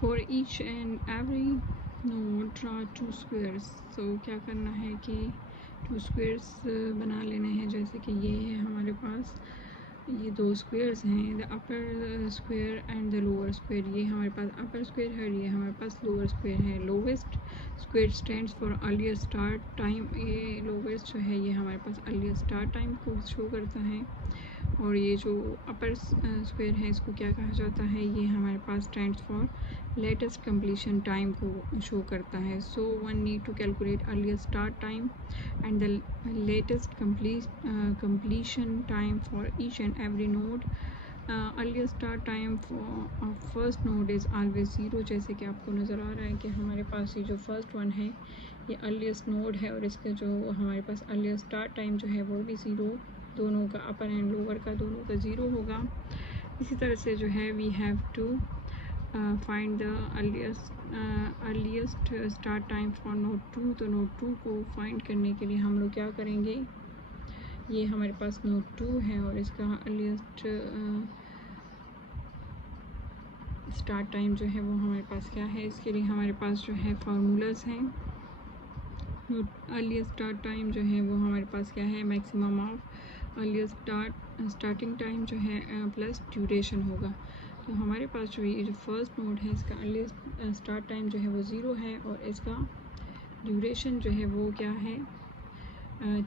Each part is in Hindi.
For each and every node draw 2 squares. तो क्या करना है कि 2 स्क्वेयर्स बना लेने हैं। जैसे कि ये है हमारे पास, ये 2 स्क्वेयर्स हैं, the upper square and the lower square. ये हमारे पास अपर स्क्वेयर है, ये हमारे पास लोअर स्क्वेयर है। Lowest square stands for earlier start time. ये लोवेस्ट जो है ये हमारे पास अर्लियर स्टार्ट टाइम को शो करता है, और ये जो अपर स्क्वेयर है इसको क्या कहा जाता है, ये हमारे पास stands for latest completion time को शो करता है। So one need to calculate earlier start time and the latest completion time for each and every node. Earlier start time for first node is always 0। जैसे कि आपको नज़र आ रहा है कि हमारे पास ये जो फर्स्ट वन है ये अर्लीस्ट नोड है, और इसका जो हमारे पास अर्लियर स्टार्ट टाइम जो है वो भी 0, दोनों का अपर एंड लोअर का दोनों का 0 होगा। इसी तरह से जो है we have to find the earliest start time for node 2। तो नोड 2 को फाइंड करने के लिए हम लोग क्या करेंगे, ये हमारे पास नोड 2 है और इसका अर्लीस्ट स्टार्ट टाइम जो है वो हमारे पास क्या है, इसके लिए हमारे पास जो है फार्मूलाज हैं। नोड अर्लीस्ट स्टार्ट टाइम जो है वो हमारे पास क्या है, maximum of earliest starting time जो है प्लस ड्यूरेशन होगा। तो हमारे पास जो ये जो फर्स्ट नोड है इसका अर्लीस्ट स्टार्ट टाइम जो है वो 0 है, और इसका ड्यूरेशन जो है वो क्या है,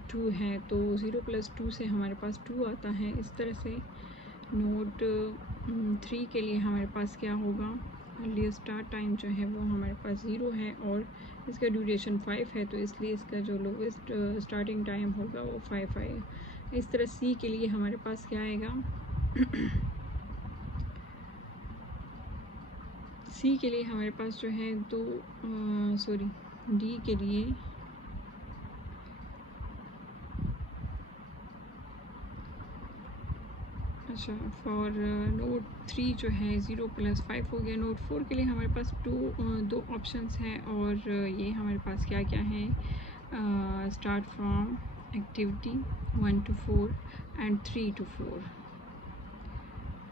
2 है। तो 0 + 2 से हमारे पास 2 आता है। इस तरह से नोड 3 के लिए हमारे पास क्या होगा, अर्लीस्ट स्टार्ट टाइम जो है वो हमारे पास 0 है, और इसका ड्यूरेशन 5 है, तो इसलिए इसका जो लोवेस्ट स्टार्टिंग टाइम होगा वो 5 आएगा। इस तरह सी के लिए हमारे पास क्या आएगा, सी के लिए हमारे पास जो है डी के लिए अच्छा फॉर नोड 3 जो है 0 + 5 हो गया। नोड 4 के लिए हमारे पास दो ऑप्शंस हैं, और ये हमारे पास क्या क्या है, start from activity 1 to 4 and 3 to 4।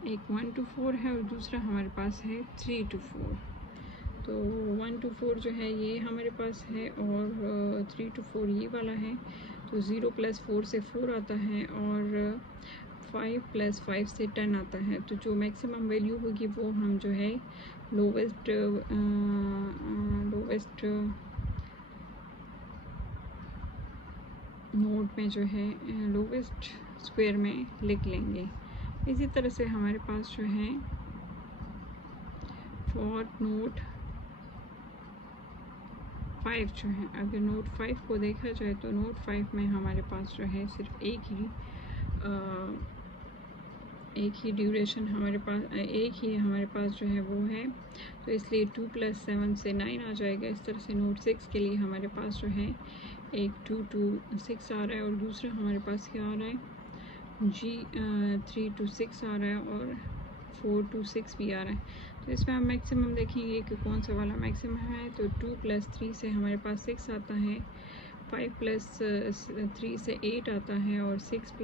एक 1 to 4 है और दूसरा हमारे पास है 3 to 4। तो 1 to 4 जो है ये हमारे पास है, और 3 to 4 ये वाला है। तो 0 + 4 से 4 आता है, और 5 + 5 से 10 आता है। तो जो मैक्सिमम वैल्यू होगी वो हम जो है लोवेस्ट नोड में जो है लोवेस्ट स्क्वायर में लिख लेंगे। इसी तरह से हमारे पास जो है फॉर नोड 5 जो है, अगर नोड 5 को देखा जाए तो नोड 5 में हमारे पास जो है सिर्फ एक ही ड्यूरेशन हमारे पास, एक ही हमारे पास जो है वो है। तो इसलिए 2 + 7 से 9 आ जाएगा। इस तरह से नोड 6 के लिए हमारे पास जो है एक 2 to 6 आ रहा है, और दूसरा हमारे पास क्या आ रहा है, 3 to 6 आ रहा है, और 4 to 6 भी आ रहा है। तो इसमें हम मैक्सिमम देखेंगे कि कौन सा वाला मैक्सिमम है। तो 2 + 3 से हमारे पास 6 आता है, 5 + 3 से 8 आता है, और 6 +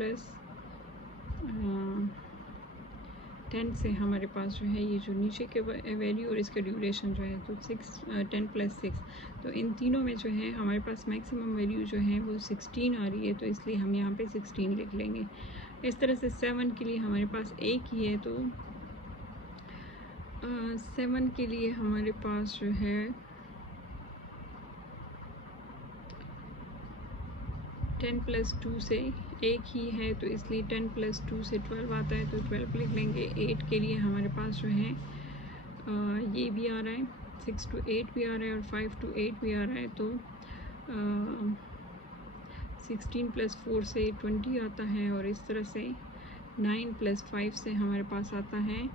10 से हमारे पास जो है ये जो नीचे के वैल्यू और इसका ड्यूरेशन जो है, तो 10 + 6। तो इन तीनों में जो है हमारे पास मैक्सिमम वैल्यू जो है वो 16 आ रही है, तो इसलिए हम यहाँ पे 16 लिख लेंगे। इस तरह से 7 के लिए हमारे पास एक ही है, तो 7 के लिए हमारे पास जो है 10 + 2 से एक ही है, तो इसलिए 10 + 2 से 12 आता है, तो 12 लिख लेंगे। 8 के लिए हमारे पास जो है ये भी आ रहा है, 6 to 8 भी आ रहा है, और 5 to 8 भी आ रहा है। तो 16 + 4 से 20 आता है, और इस तरह से 9 + 5 से हमारे पास आता है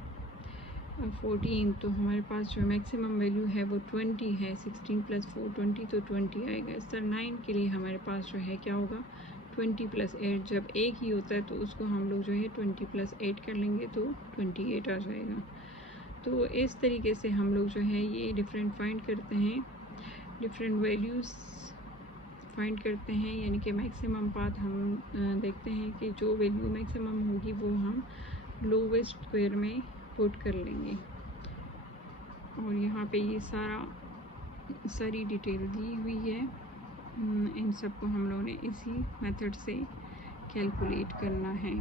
14। तो हमारे पास जो मैक्सिमम वैल्यू है वो 20 है। 16 + 4 20, तो 20 आएगा। इस तरह 9 के लिए हमारे पास जो है क्या होगा, 20 + 8। जब एक ही होता है तो उसको हम लोग जो है 20 + 8 कर लेंगे, तो 28 आ जाएगा। तो इस तरीके से हम लोग जो है ये डिफरेंट फाइंड करते हैं, डिफरेंट वैल्यूज़ फाइंड करते हैं, यानी कि मैक्सिमम पाथ हम देखते हैं कि जो वैल्यू मैक्सिमम होगी वो हम लोवेस्ट स्क्वायर में पुट कर लेंगे। और यहाँ पे ये सारी डिटेल दी हुई है। इन सब को हम लोगों ने इसी मेथड से कैलकुलेट करना है।